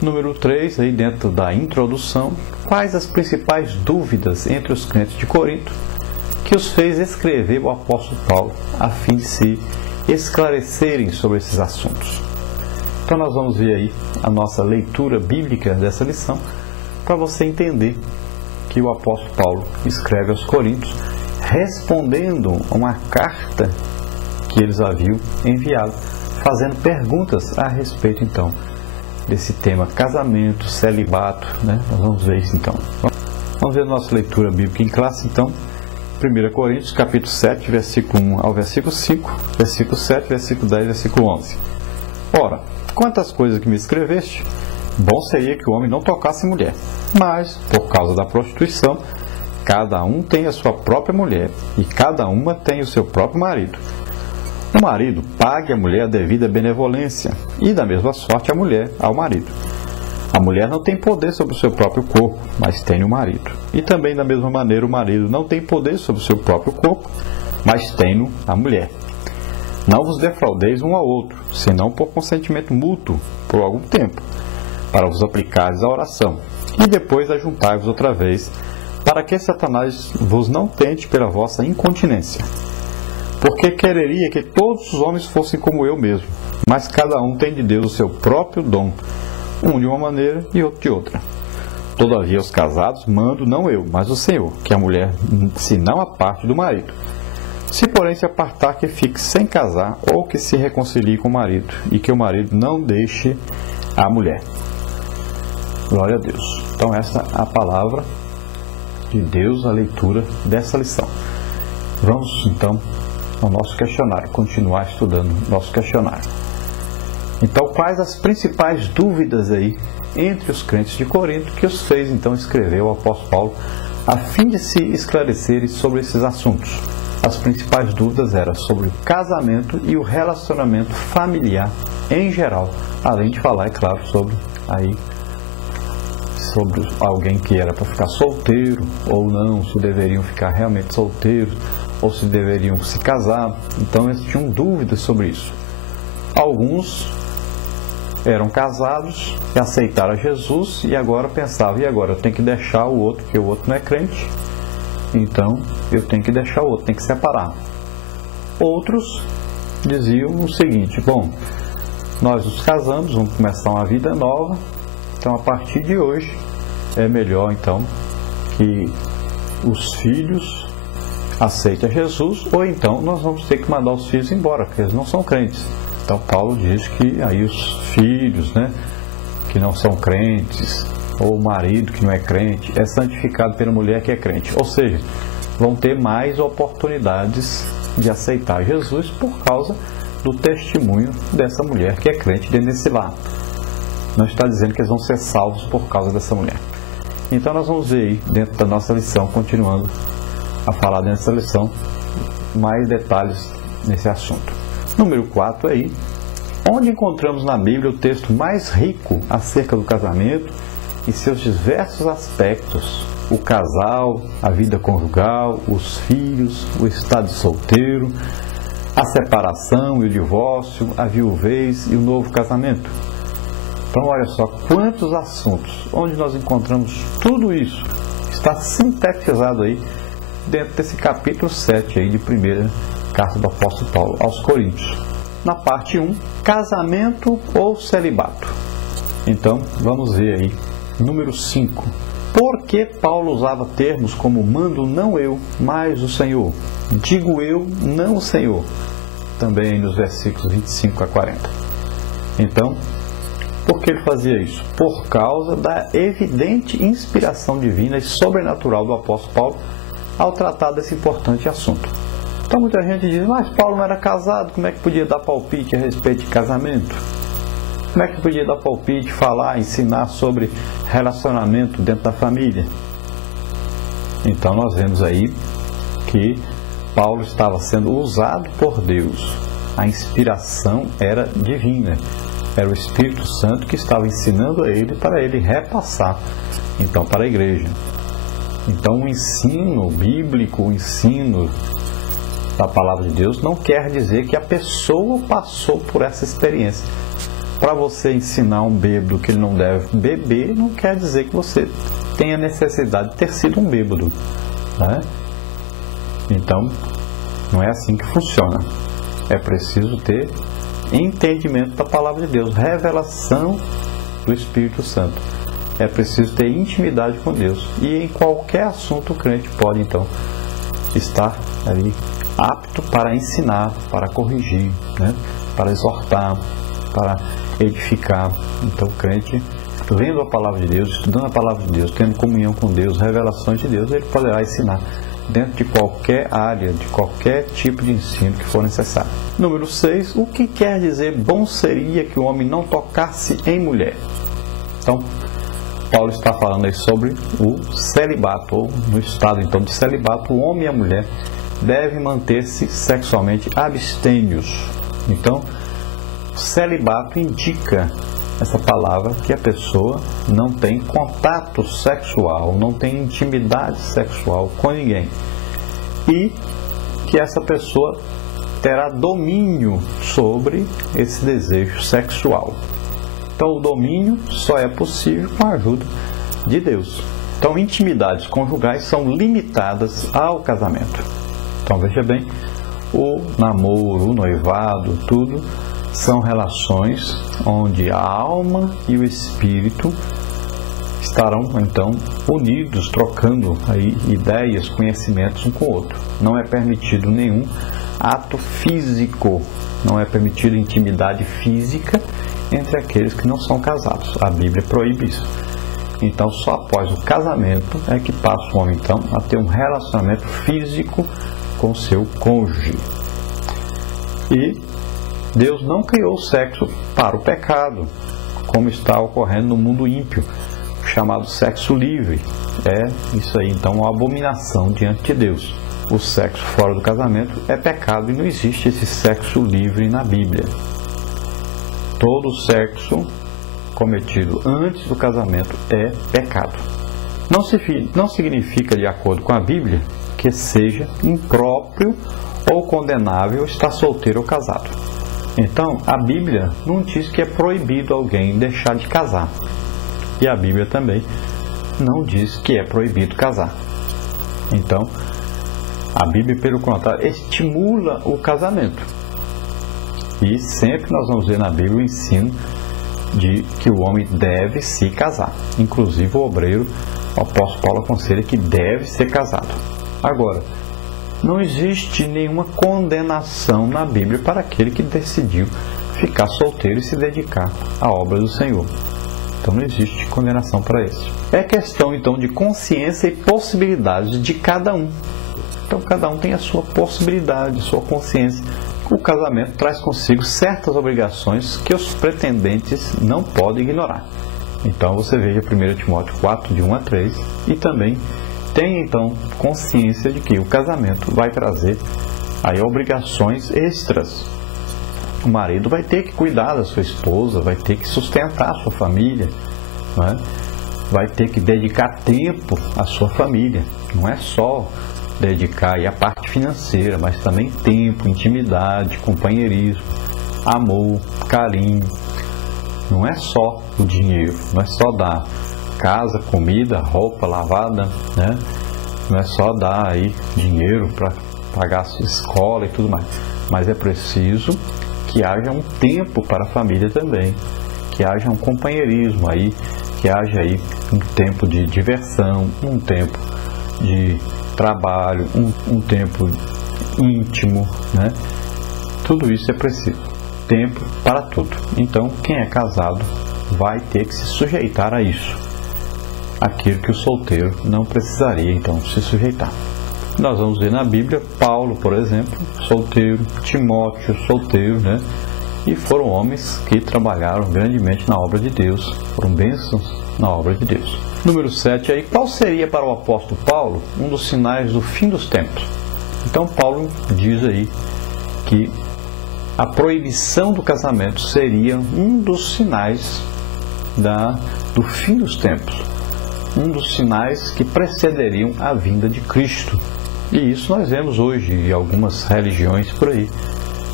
Número 3, aí dentro da introdução, quais as principais dúvidas entre os crentes de Corinto que os fez escrever o apóstolo Paulo a fim de se esclarecerem sobre esses assuntos. Então nós vamos ver aí a nossa leitura bíblica dessa lição para você entender que o apóstolo Paulo escreve aos Coríntios respondendo a uma carta que eles haviam enviado, fazendo perguntas a respeito então desse tema casamento, celibato, né? Nós vamos ver isso então. Vamos ver a nossa leitura bíblica em classe então. 1 Coríntios, capítulo 7, versículo 1 ao versículo 5, versículo 7, versículo 10, versículo 11. Ora, quantas coisas que me escreveste, bom seria que o homem não tocasse mulher, mas, por causa da prostituição, cada um tem a sua própria mulher, e cada uma tem o seu próprio marido. O marido pague à mulher a devida benevolência, e da mesma sorte a mulher ao marido. A mulher não tem poder sobre o seu próprio corpo, mas tem o marido. E também da mesma maneira o marido não tem poder sobre o seu próprio corpo, mas tem a mulher. Não vos defraudeis um ao outro, senão por consentimento mútuo, por algum tempo, para vos aplicares à oração, e depois ajuntai-vos outra vez, para que Satanás vos não tente pela vossa incontinência. Porque quereria que todos os homens fossem como eu mesmo, mas cada um tem de Deus o seu próprio dom, um de uma maneira e outro de outra. Todavia os casados mando não eu, mas o Senhor, que a mulher se não aparte do marido. Se porém se apartar, que fique sem casar, ou que se reconcilie com o marido, e que o marido não deixe a mulher. Glória a Deus. Então essa é a palavra de Deus, a leitura dessa lição. Vamos então ao nosso questionário, continuar estudando nosso questionário. Então, quais as principais dúvidas aí entre os crentes de Corinto que os fez então escrever o apóstolo Paulo a fim de se esclarecerem sobre esses assuntos? As principais dúvidas eram sobre o casamento e o relacionamento familiar em geral, além de falar, é claro, sobre alguém que era para ficar solteiro ou não, se deveriam ficar realmente solteiros ou se deveriam se casar. Então eles tinham dúvidas sobre isso. Alguns eram casados e aceitaram Jesus e agora pensavam, e agora eu tenho que deixar o outro, porque o outro não é crente, então eu tenho que deixar o outro, tenho que separar. Outros diziam o seguinte: bom, nós nos casamos, vamos começar uma vida nova, então a partir de hoje é melhor então que os filhos aceitem Jesus, ou então nós vamos ter que mandar os filhos embora, porque eles não são crentes. Então Paulo diz que aí os filhos, né, que não são crentes, ou o marido que não é crente, é santificado pela mulher que é crente. Ou seja, vão ter mais oportunidades de aceitar Jesus por causa do testemunho dessa mulher que é crente dentro desse lar. Não está dizendo que eles vão ser salvos por causa dessa mulher. Então nós vamos ver aí, dentro da nossa lição, continuando a falar dessa lição, mais detalhes nesse assunto. Número 4 aí, onde encontramos na Bíblia o texto mais rico acerca do casamento e seus diversos aspectos: o casal, a vida conjugal, os filhos, o estado de solteiro, a separação e o divórcio, a viuvez e o novo casamento. Então olha só quantos assuntos, onde nós encontramos tudo isso, está sintetizado aí dentro desse capítulo 7 aí de 1ª carta do apóstolo Paulo aos Coríntios. Na parte 1, casamento ou celibato. Então, vamos ver aí, número 5. Por que Paulo usava termos como mando não eu, mas o Senhor? Digo eu, não o Senhor. Também nos versículos 25 a 40. Então, por que ele fazia isso? Por causa da evidente inspiração divina e sobrenatural do apóstolo Paulo ao tratar desse importante assunto. Então muita gente diz, mas Paulo não era casado, como é que podia dar palpite a respeito de casamento? Como é que podia dar palpite, falar, ensinar sobre relacionamento dentro da família? Então nós vemos aí que Paulo estava sendo usado por Deus. A inspiração era divina. Era o Espírito Santo que estava ensinando a ele para ele repassar então para a igreja. Então o ensino bíblico, o ensino da palavra de Deus não quer dizer que a pessoa passou por essa experiência, para você ensinar um bêbado que ele não deve beber, não quer dizer que você tenha necessidade de ter sido um bêbado, né? Então, não é assim que funciona. É preciso ter entendimento da palavra de Deus, revelação do Espírito Santo. É preciso ter intimidade com Deus. E em qualquer assunto o crente pode, então, estar ali apto para ensinar, para corrigir, né? Para exortar, para edificar. Então o crente, lendo a palavra de Deus, estudando a palavra de Deus, tendo comunhão com Deus, revelações de Deus, ele poderá ensinar dentro de qualquer área, de qualquer tipo de ensino que for necessário. Número 6, o que quer dizer bom seria que o homem não tocasse em mulher? Então, Paulo está falando aí sobre o celibato, ou no estado então de celibato, o homem e a mulher devem manter-se sexualmente abstêmios. Então, celibato indica, essa palavra, que a pessoa não tem contato sexual, não tem intimidade sexual com ninguém. E que essa pessoa terá domínio sobre esse desejo sexual. Então, o domínio só é possível com a ajuda de Deus. Então, intimidades conjugais são limitadas ao casamento. Então, veja bem, o namoro, o noivado, tudo são relações onde a alma e o espírito estarão, então, unidos, trocando aí ideias, conhecimentos um com o outro. Não é permitido nenhum ato físico, não é permitido intimidade física entre aqueles que não são casados. A Bíblia proíbe isso. Então, só após o casamento é que passa o homem, então, a ter um relacionamento físico com seu cônjuge. E Deus não criou o sexo para o pecado, como está ocorrendo no mundo ímpio, chamado sexo livre. É isso aí, então, uma abominação diante de Deus. O sexo fora do casamento é pecado e não existe esse sexo livre na Bíblia. Todo sexo cometido antes do casamento é pecado. Não significa, de acordo com a Bíblia, que seja impróprio ou condenável estar solteiro ou casado. Então, a Bíblia não diz que é proibido alguém deixar de casar. E a Bíblia também não diz que é proibido casar. Então, a Bíblia, pelo contrário, estimula o casamento. E sempre nós vamos ver na Bíblia o ensino de que o homem deve se casar. Inclusive o obreiro, o apóstolo Paulo aconselha que deve ser casado. Agora, não existe nenhuma condenação na Bíblia para aquele que decidiu ficar solteiro e se dedicar à obra do Senhor. Então não existe condenação para isso. É questão então de consciência e possibilidades de cada um. Então cada um tem a sua possibilidade, sua consciência. O casamento traz consigo certas obrigações que os pretendentes não podem ignorar. Então você veja 1 Timóteo 4, de 1 a 3, e também tenha então consciência de que o casamento vai trazer aí obrigações extras. O marido vai ter que cuidar da sua esposa, vai ter que sustentar a sua família, não é? Vai ter que dedicar tempo à sua família. Não é só dedicar aí a parte financeira, mas também tempo, intimidade, companheirismo, amor, carinho. Não é só o dinheiro, não é só dar casa, comida, roupa lavada, né? Não é só dar aí dinheiro para pagar a sua escola e tudo mais, mas é preciso que haja um tempo para a família também, que haja um companheirismo aí, que haja aí um tempo de diversão, um tempo de trabalho, um tempo íntimo, né? Tudo isso é preciso. Tempo para tudo. Então, quem é casado vai ter que se sujeitar a isso. Aquilo que o solteiro não precisaria, então, se sujeitar. Nós vamos ver na Bíblia, Paulo, por exemplo, solteiro, Timóteo, solteiro, né? E foram homens que trabalharam grandemente na obra de Deus, foram bênçãos na obra de Deus. Número 7 aí, qual seria para o apóstolo Paulo um dos sinais do fim dos tempos? Então Paulo diz aí que a proibição do casamento seria um dos sinais do fim dos tempos, um dos sinais que precederiam a vinda de Cristo. E isso nós vemos hoje em algumas religiões por aí,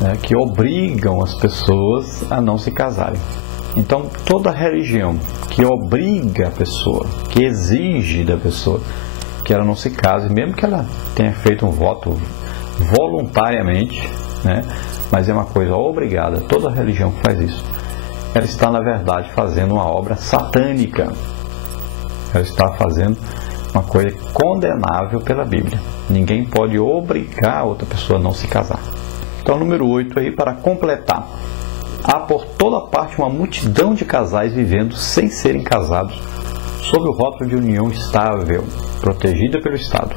né, que obrigam as pessoas a não se casarem. Então, toda religião que obriga a pessoa, que exige da pessoa que ela não se case, mesmo que ela tenha feito um voto voluntariamente, né? Mas é uma coisa obrigada, toda religião que faz isso, ela está, na verdade, fazendo uma obra satânica. Ela está fazendo uma coisa condenável pela Bíblia. Ninguém pode obrigar a outra pessoa a não se casar. Então, número 8 aí, para completar. Há por toda parte uma multidão de casais vivendo sem serem casados, sob o rótulo de união estável, protegida pelo Estado.